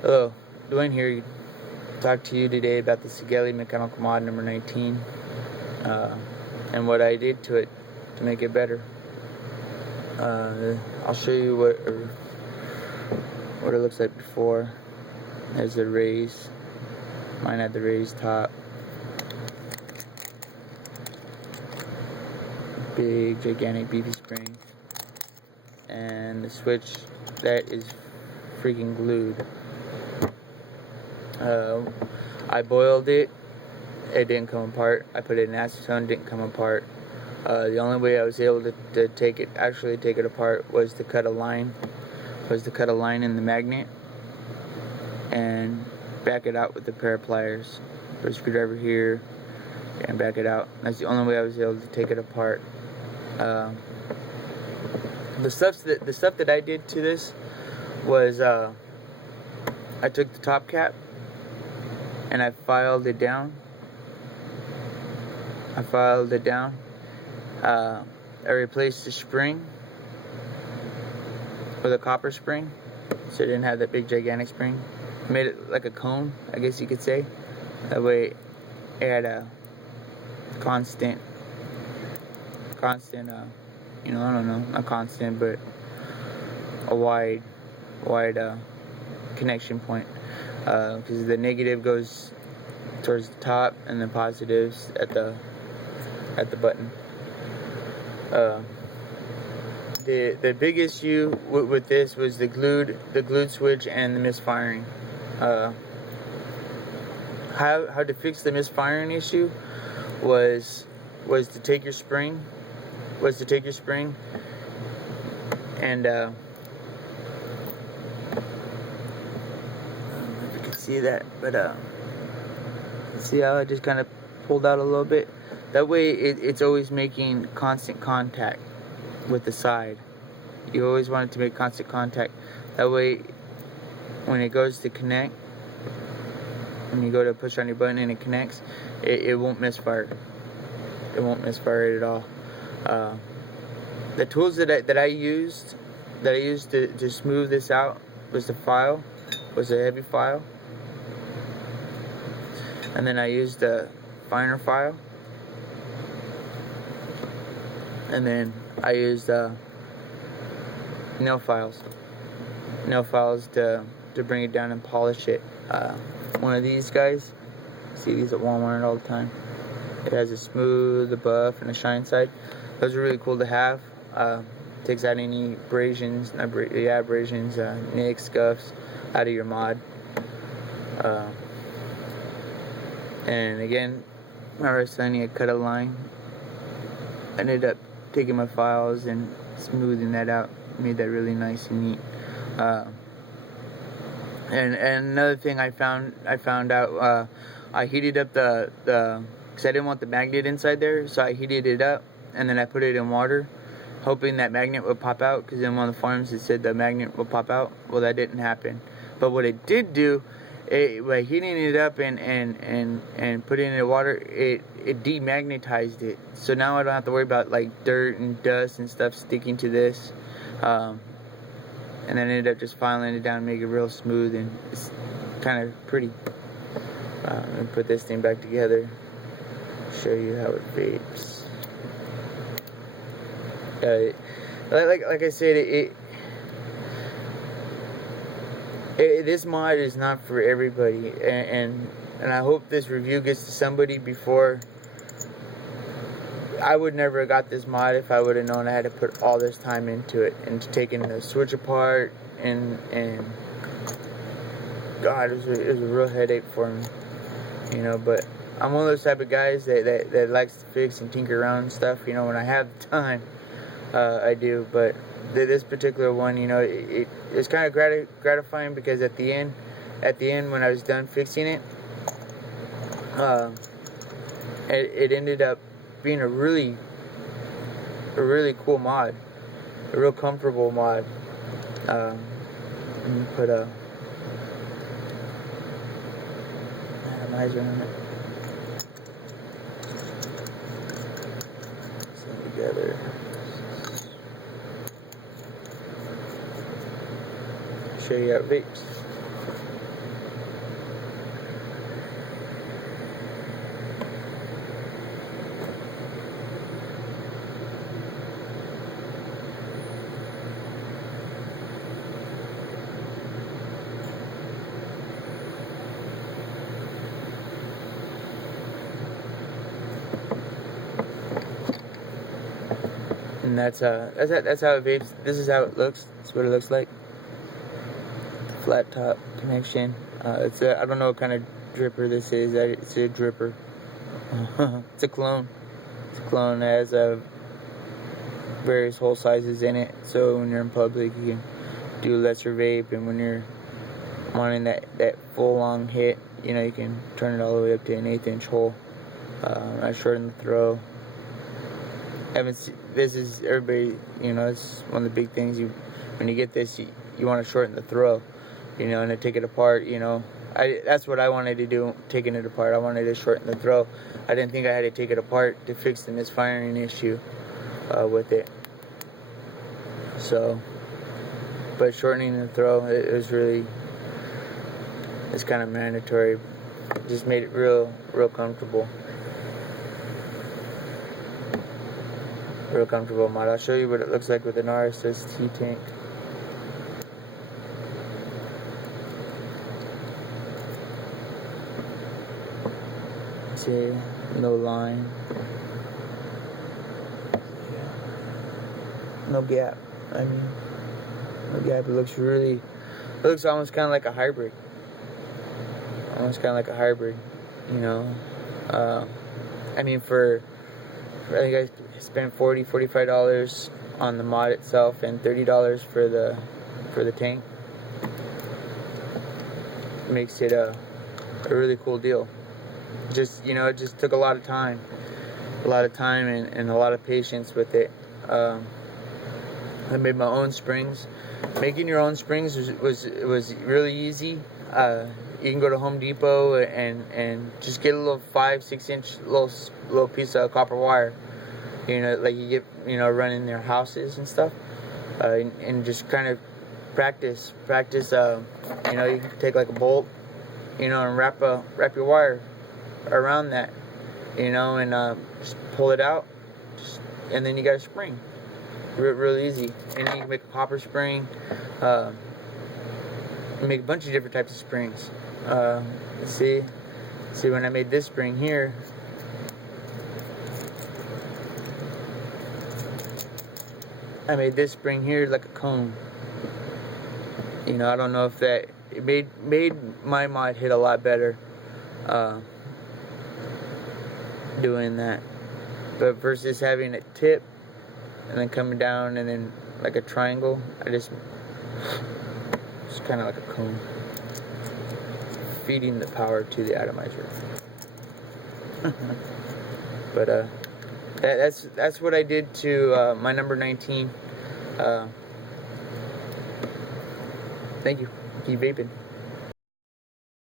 Hello, Dwayne here. Talk to you today about the Sigelei mechanical mod number 19 and what I did to it to make it better. I'll show you what it looks like before. There's the raise. Mine had the raised top. Big, gigantic, beefy spring. And the switch that is freaking glued. I boiled it. It didn't come apart. I put it in acetone. Didn't come apart. The only way I was able to take it apart was to cut a line. In the magnet and back it out with a pair of pliers. Put a screwdriver here and back it out. That's the only way I was able to take it apart. The stuff that I did to this was I took the top cap and I filed it down. I replaced the spring with a copper spring, so it didn't have that big gigantic spring. I made it like a cone, I guess you could say. That way it had a constant, I don't know, not constant, but a wide connection point. Because the negative goes towards the top and the positives at the button. The big issue with this was the glued switch and the misfiring. How to fix the misfiring issue was to take your spring and I don't know if you can see that, but see how I just kind of pulled out a little bit. That way it's always making constant contact with the side. You always want it to make constant contact. That way when it goes to connect, when you go to push on your button and it connects, it won't misfire. It won't misfire at all. The tools that I used to smooth this out was a heavy file, and then I used a finer file, and then I used nail files to bring it down and polish it. One of these guys, see these at Walmart all the time. It has a smooth, a buff, and a shine side. Those are really cool to have. Takes out any abrasions, nicks, scuffs out of your mod. And again, remember I was telling you I cut a line. I ended up taking my files and smoothing that out. Made that really nice and neat. And another thing I found out, I heated up the because I didn't want the magnet inside there, so I heated it up and then I put it in water, hoping that magnet would pop out, because in one of the forums it said the magnet would pop out. Well, that didn't happen. But what it did do, by heating it up and putting it in the water, it demagnetized it. So now I don't have to worry about like dirt and dust and stuff sticking to this. And then I ended up just filing it down and make it real smooth, and it's kind of pretty. Let me put this thing back together, show you how it vapes. Like I said, this mod is not for everybody, and I hope this review gets to somebody before. I would never have got this mod if I would have known I had to put all this time into it and taking the switch apart, and God, it was a real headache for me, but I'm one of those type of guys that likes to fix and tinker around and stuff, when I have the time. I do, but this particular one, it's kind of gratifying, because at the end when I was done fixing it, it ended up being a really cool mod, a real comfortable mod. Let me put a atomizer on it. Put it together. Show you how it vapes. that's how it vapes. This is how it looks. That's what it looks like. Flat top connection. It's I don't know what kind of dripper this is. It's a dripper. It's a clone. It's a clone. It has various hole sizes in it, so when you're in public you can do a lesser vape, and when you're wanting that full long hit, you know, you can turn it all the way up to an 1/8" hole. I shorten the throw. This is everybody, you know, it's one of the big things. When you get this, you want to shorten the throw, you know, and to take it apart, you know. That's what I wanted to do, taking it apart. I wanted to shorten the throw. I didn't think I had to take it apart to fix the misfiring issue with it. So, but shortening the throw, it's kind of mandatory. It just made it real comfortable. Real comfortable mod. I'll show you what it looks like with an RSST tank. See, no line, no gap. I mean, no gap. It looks almost kind of like a hybrid. Almost kind of like a hybrid, you know. I mean, I think I spent $45 on the mod itself and $30 for the tank. Makes it a really cool deal. Just, you know, it just took a lot of time and a lot of patience with it. I made my own springs. Making your own springs was really easy. You can go to Home Depot and just get a little 5-6 inch little piece of copper wire, you know, like you get, you know, running their houses and stuff, and just kind of practice. You know, you can take like a bolt, you know, and wrap your wire around that, you know, and just pull it out, and then you got a spring. Real easy. And you can make a copper spring. Make a bunch of different types of springs. See when I made this spring here, I made this spring here like a cone. You know, I don't know if it made my mod hit a lot better doing that, but versus having it tip and then coming down and then like a triangle, it's kind of like a cone, feeding the power to the atomizer. But that's what I did to my number 19. Thank you. Keep vaping.